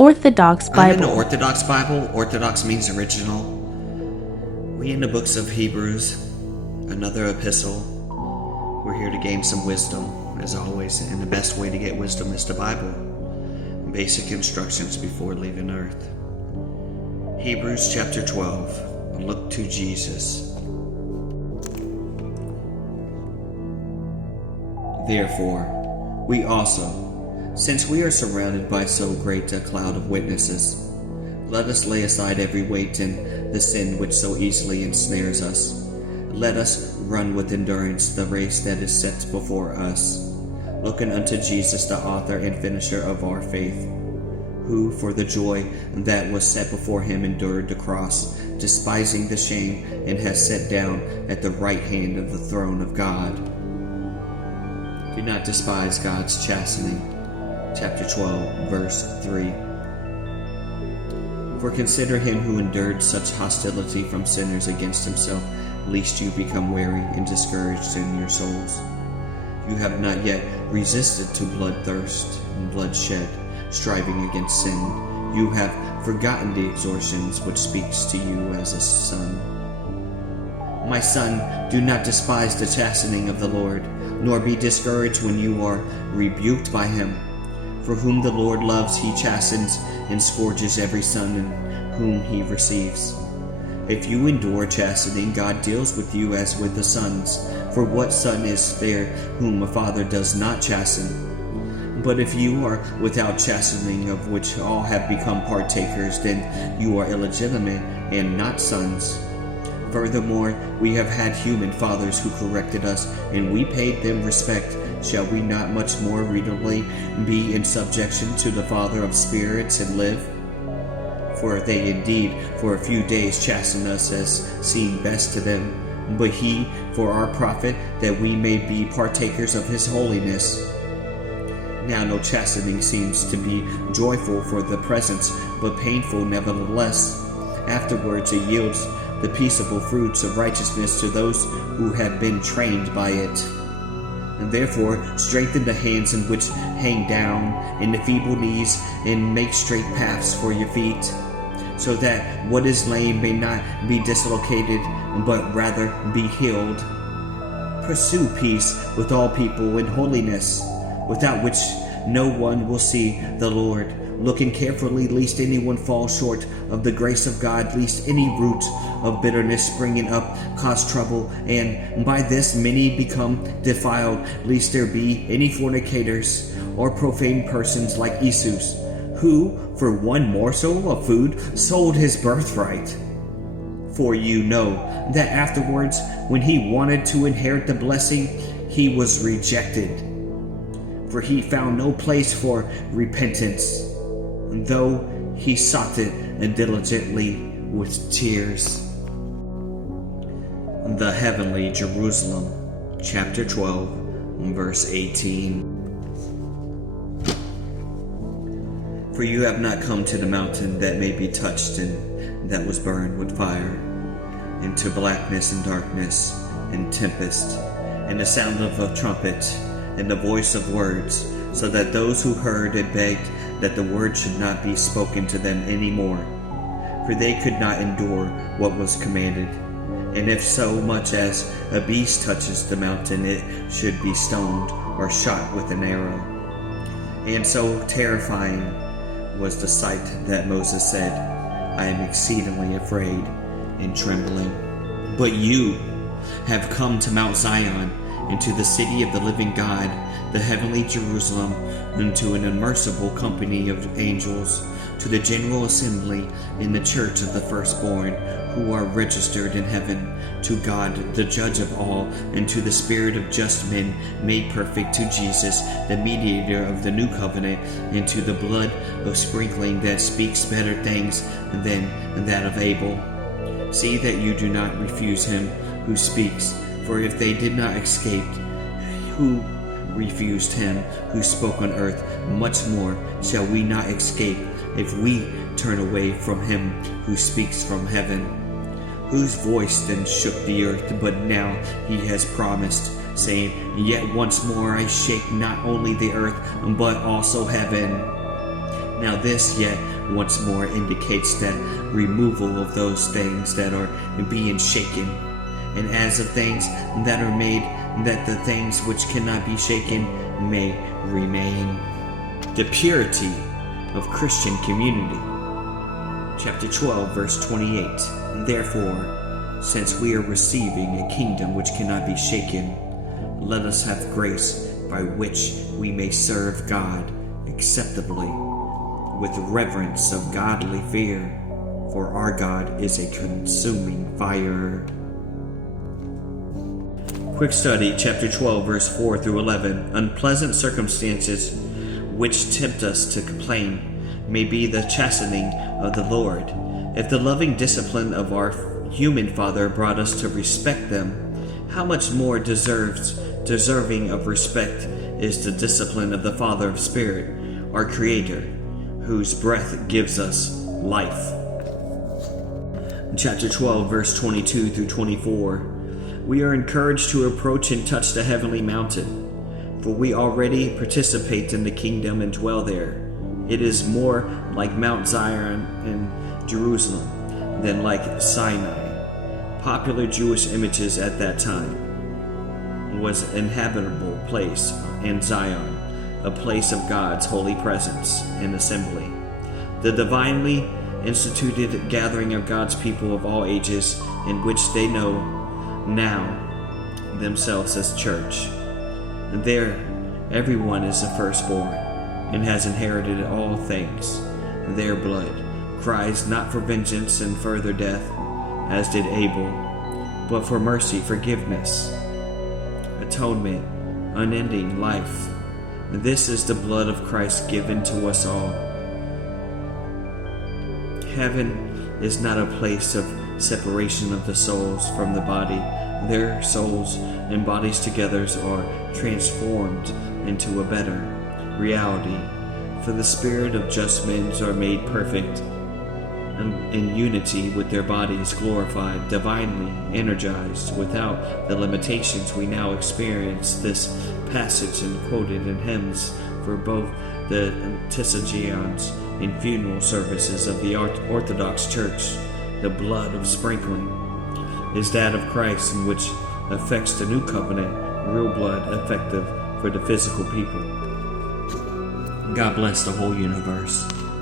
Orthodox I'm in the Bible. Orthodox Bible. Orthodox means original. We in the books of Hebrews, another epistle. We're here to gain some wisdom, as always, and the best way to get wisdom is the Bible. Basic instructions before leaving earth. Hebrews chapter 12. Look to Jesus. Therefore, we also, since we are surrounded by so great a cloud of witnesses, let us lay aside every weight and the sin which so easily ensnares us. Let us run with endurance the race that is set before us, looking unto Jesus, the author and finisher of our faith, who for the joy that was set before him endured the cross, despising the shame, and has sat down at the right hand of the throne of God. Do not despise God's chastening. Chapter 12, verse 3. For consider him who endured such hostility from sinners against himself, lest you become weary and discouraged in your souls. You have not yet resisted to bloodthirst and bloodshed, striving against sin. You have forgotten the exhortations which speaks to you as a son. My son, do not despise the chastening of the Lord, nor be discouraged when you are rebuked by him. For whom the Lord loves, he chastens and scourges every son in whom he receives. If you endure chastening, God deals with you as with the sons. For what son is there whom a father does not chasten? But if you are without chastening, of which all have become partakers, then you are illegitimate and not sons. Furthermore, we have had human fathers who corrected us, and we paid them respect. Shall we not much more reasonably be in subjection to the Father of spirits and live? For they indeed for a few days chasten us as seemed best to them, but he for our profit, that we may be partakers of his holiness. Now no chastening seems to be joyful for the present, but painful nevertheless. Afterwards it yields the peaceable fruits of righteousness to those who have been trained by it. And therefore strengthen the hands in which hang down, and the feeble knees, and make straight paths for your feet, so that what is lame may not be dislocated, but rather be healed. Pursue peace with all people and holiness, without which no one will see the Lord. Looking carefully lest anyone fall short of the grace of God, lest any root of bitterness springing up cause trouble, and by this many become defiled, lest there be any fornicators or profane persons like Esau, who for one morsel of food sold his birthright. For you know that afterwards, when he wanted to inherit the blessing, he was rejected. For he found no place for repentance, though he sought it diligently with tears. The Heavenly Jerusalem, chapter 12, verse 18. For you have not come to the mountain that may be touched and that was burned with fire, into blackness and darkness and tempest, and the sound of a trumpet and the voice of words, so that those who heard it begged that the word should not be spoken to them any more, for they could not endure what was commanded. And if so much as a beast touches the mountain, it should be stoned or shot with an arrow. And so terrifying was the sight that Moses said, I am exceedingly afraid and trembling. But you have come to Mount Zion, and to the city of the living God, the heavenly Jerusalem, and to an immersible company of angels, to the general assembly in the church of the firstborn, who are registered in heaven, to God, the judge of all, and to the spirit of just men made perfect, to Jesus, the mediator of the new covenant, and to the blood of sprinkling that speaks better things than that of Abel. See that you do not refuse him who speaks, for if they did not escape who refused him who spoke on earth, much more shall we not escape if we turn away from him who speaks from heaven, whose voice then shook the earth, but now he has promised, saying, Yet once more I shake not only the earth, but also heaven. Now this yet once more indicates that removal of those things that are being shaken, and as of things that are made, that the things which cannot be shaken may remain. The purity of Christian community. Chapter 12, verse 28. Therefore, since we are receiving a kingdom which cannot be shaken, let us have grace by which we may serve God acceptably, with reverence of godly fear, for our God is a consuming fire. Quick study, chapter 12, verse 4 through 11. Unpleasant circumstances which tempt us to complain may be the chastening of the Lord. If the loving discipline of our human Father brought us to respect them, how much more deserving of respect is the discipline of the Father of Spirit, our Creator, whose breath gives us life. Chapter 12, verse 22 through 24. We are encouraged to approach and touch the heavenly mountain, for we already participate in the kingdom and dwell there. It is more like Mount Zion in Jerusalem than like Sinai. Popular Jewish images at that time was an inhabitable place in Zion, a place of God's holy presence and assembly. The divinely instituted gathering of God's people of all ages, in which they know now themselves as church. And there, everyone is the firstborn and has inherited all things. Their blood cries not for vengeance and further death, as did Abel, but for mercy, forgiveness, atonement, unending life. This is the blood of Christ given to us all. Heaven is not a place of separation of the souls from the body. Their souls and bodies together are transformed into a better reality, for the spirit of just men are made perfect in unity with their bodies glorified, divinely energized, without the limitations we now experience. This passage and quoted in hymns for both the antisagions and funeral services of the Orthodox Church. The blood of sprinkling is that of Christ, in which affects the new covenant, real blood effective for the physical people. God bless the whole universe.